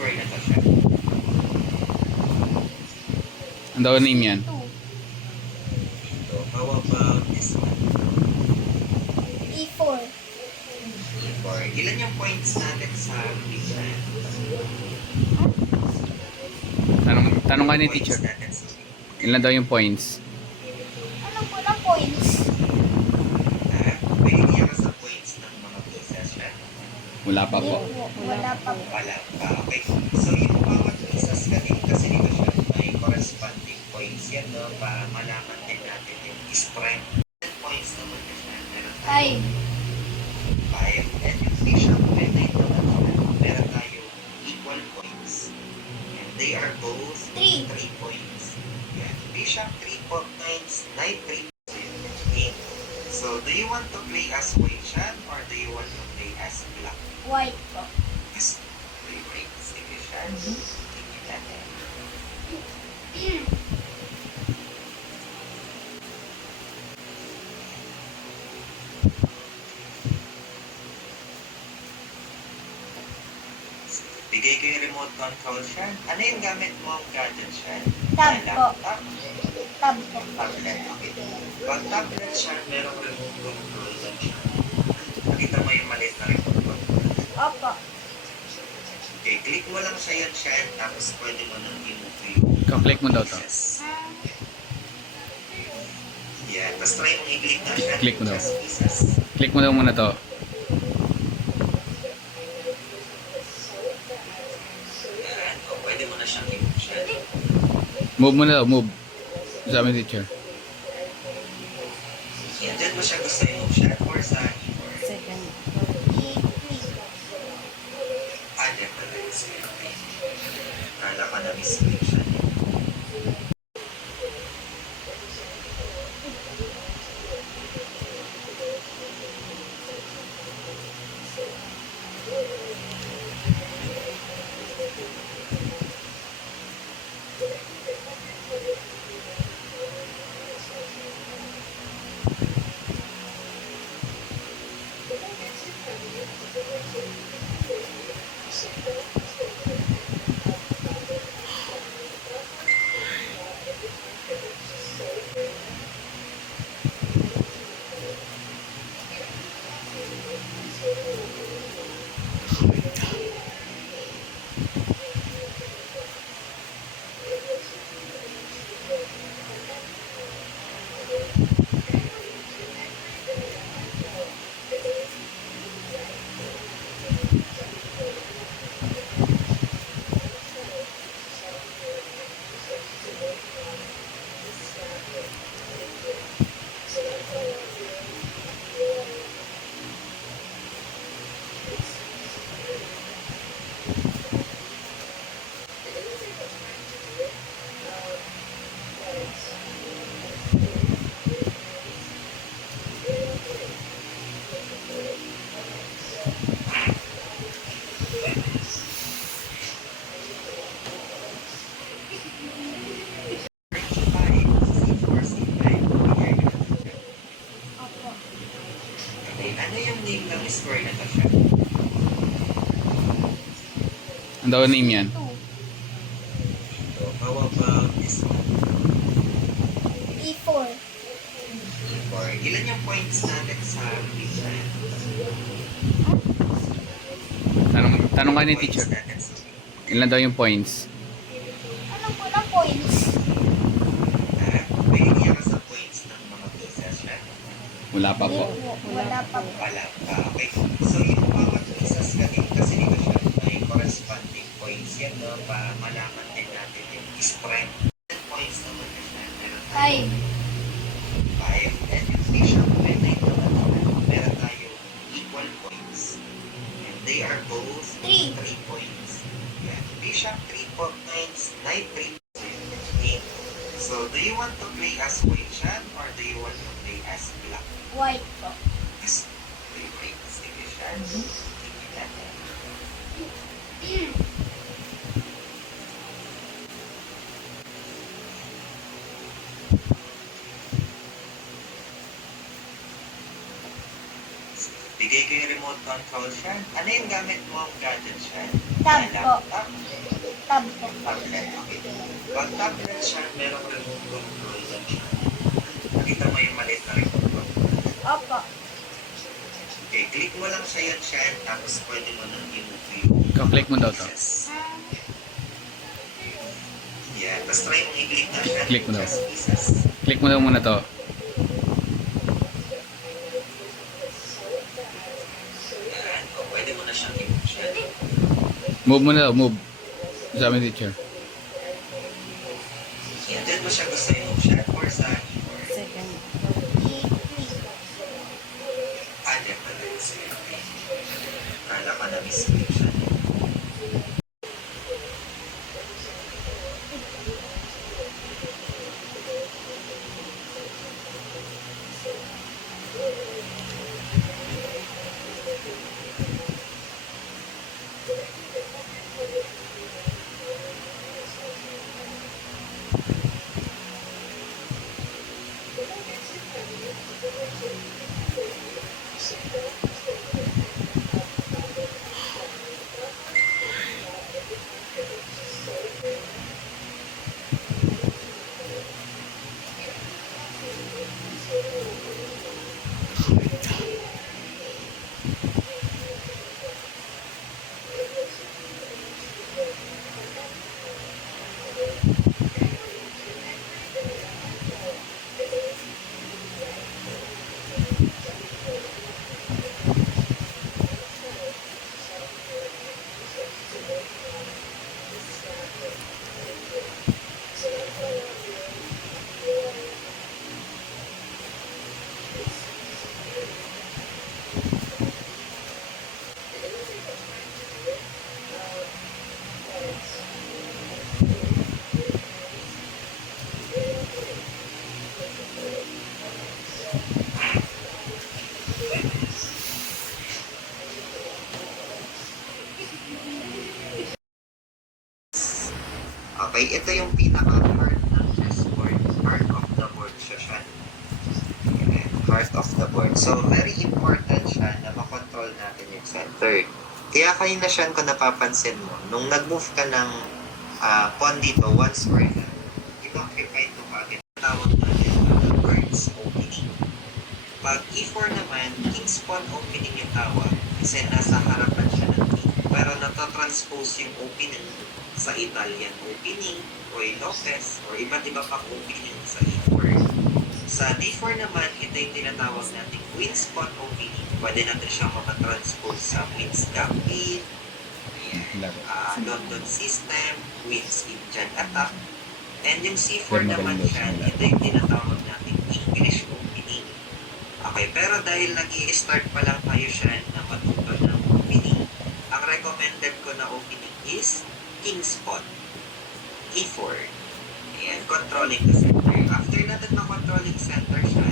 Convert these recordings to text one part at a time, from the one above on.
square na to siya? Ang daw name yan? So, how about this one? E4. E4. Ilan yung points natin sa region? Tanong ka ni Points teacher. natin sa region. Ilan daw yung points? Ano po na points? May idea ka sa points ng mga pieces siya? Wala pa Hindi po. po. Wala pa po. Wala pa. Okay. So, yung bawat pieces kasi dito siya may corresponding points yan, no? Para malaman din natin yung strength. Points naman na siya. Meron tayo 5. And yung bishop pendant naman siya. Meron tayo equal points. And they are both 3 points. Yan. Bishop 3 points, knight 3 8. So, do you want to play as white siya or do you want to play as black? White po. Yes. Play white. Sige siya. Tingnan natin. Bigay ko yung remote control siya. Ano yung gamit mong gadget siya? Tab po. Laptop? Tab po. Tablet. Okay. Pag tablet siya, merong remote control lang siya. Nakita mo yung maliit na remote control. Opo. Okay, click mo lang siya yan siya. Tapos pwede mo nang i-move yung Ka-click mo daw to. pieces. Yan. Tapos try mong i-click na siya. Click mo daw. Just pieces. Click mo daw muna to. Yan. O, pwede mo na siyang i-move siya. Move mo na daw, move. Sabi ni teacher. Yan. Diyan mo siya gusto i-move siya. Or sa keyboard. Second. Diyan pala yung screen. Kala ka na misclick siya. Opo. Okay, ano yung name ng square na to siya? Ang daw name yan? 2. So, how about this one? E4. E4. Ilan yung points natin sa region? Tanong ka ni Points teacher. natin sa region. Ilan daw yung points? Ano po na points? May idea ka sa points ng mga pieces siya? Wala pa Hindi po. po. Wala pa po. Wala pa. Okay. So, yung bawat pieces kasi dito siya may corresponding points yan, no? Para malaman din natin yung strength. Points naman na siya. Meron tayo 5. And yung bishop pendant naman siya. Meron tayo equal points. And they are both 3. 3 points. Yan. Bishop 3 points, knight 3 8. So, do you want to play as white siya or do you want to play as black? White po. Yes. Play white. Sige siya. Tingnan natin. Bigay ko yung remote control siya. Ano yung gamit mo ang gadget siya? Tab po. Laptop? Tab po. Tablet. Okay. Pag tablet siya, merong remote control lang siya. Nakita mo yung maliit na remote control. Opo. Okay, click mo lang siya yan siya. Tapos pwede mo nang i-move yung Ka-click mo daw to. pieces. Yan. Tapos try mong i-click na siya. Click mo daw. Just pieces. Click mo daw muna to. Yan. O, pwede mo na siyang i-move siya. Move mo na daw, move. Sa amin teacher. Yan. Diyan mo siya gusto i-move siya. Or sa keyboard. Second. Diyan pala yung sige. Kala ka na misclick siya. Okay, ito yung pinaka-heart ng chessboard. Heart of the board siya. Ayan, heart of the board. So, very important siya na makontrol natin yung center. Kaya kanina siya kung napapansin mo, nung nag-move ka ng pawn dito, once or na, i-occupy ito agad. Tawag natin bird's opening. Pag e4 naman, king's pawn opening yung tawag kasi nasa harapan siya ng king. Pero natatranspose yung opening sa Italian opening, Roy Lopez, or iba't iba pang opening sa E4. Sa D4 naman, ito yung tinatawag natin Queen's Pawn opening. Pwede natin siyang makatranspose sa Queen's Gambit, London System, Queen's Indian Attack. And yung C4 naman siya, ito yung tinatawag natin English opening. Okay, pero dahil nag-i-start pa lang tayo siya na matuto ng opening, ang recommended ko na opening is King's Pawn, E4. Ayan, controlling the center. After natin ma-controlling center siya,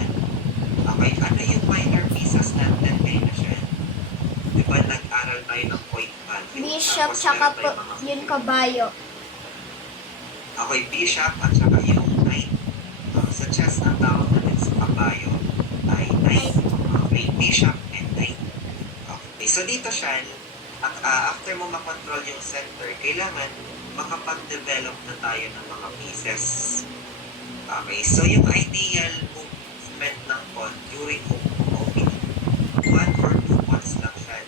okay, ano yung minor pieces natin kayo na siya? Diba nag-aral tayo ng point value? Bishop, Tapos tsaka meron po tayong mga- yung kabayo. Okay, bishop at saka yung knight. Sa chess, ang tawag natin sa kabayo ay knight. Okay, bishop and knight. Okay, so dito siya, after mo makontrol yung center, kailangan makapag-develop na tayo ng mga pieces. Okay, so yung ideal movement ng pawn during opening, 1 or 2 pawns lang siya.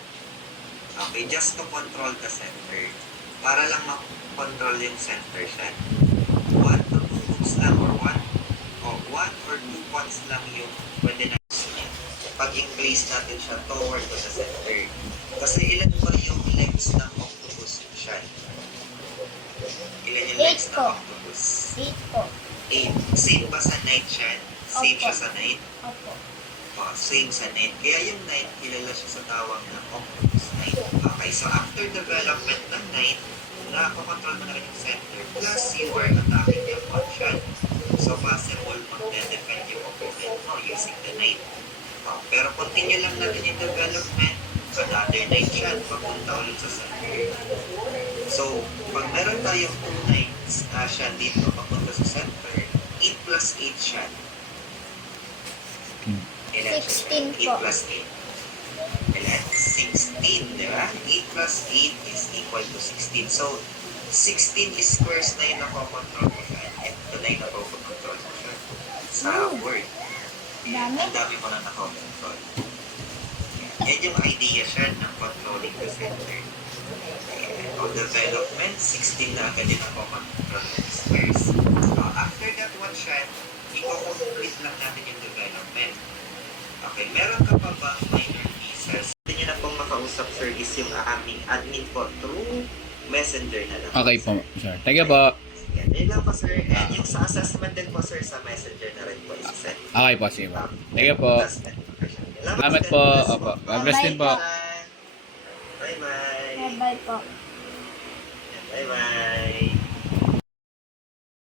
Okay, just to control the center. Para lang makontrol yung center siya. 1 to 2 moves lang or 1 or 2 pawns lang yung pwede na pag-place natin siya toward the center. Kasi ilan ba yung legs ng octopus siya? Ilan yung legs ng octopus? 8 po. 8. Same ba sa knight siya? Same Opo. siya sa knight? Opo. Same sa knight. Kaya yung knight, kilala siya sa tawag ng octopus knight. Okay, so after development ng knight, nakakontrol mo na rin yung center. Plus, you are attacking yung pawn siya. So, possible mag-defend yung opponent mo using the knight. Pero continue lang natin yung development. Another knight siya, papunta ulit sa center. So, pag meron tayong 2 knights siya dito, papunta sa center, 8 plus 8 siya. Ilan siya? 16 po. 8 plus 8. Ayan, 16, di ba? 8 plus 8 is equal to 16. So, 16 squares na yung nakokontrol mo siya. And ito na yung nakokontrol mo siya sa word. Ayan, Dami. ang dami mo na nakokontrol. Yan yung idea siya ng controlling the center. Ayan, on development, 16 na agad yung nakokontrol ng squares. So, after that one siya, i-complete lang natin yung development. Okay, meron ka pa bang minor pieces? Pwede nyo na pong makausap, sir, is yung aming admin po through messenger na lang. Okay po, sir. Thank you po. Yan, yun lang po, sir. And yung sa assessment din po, sir, sa messenger na rin po isi-send. Okay po, sige po. Thank you po. Salamat po. Opo. God bless din po. Bye-bye. Bye-bye po. Bye-bye.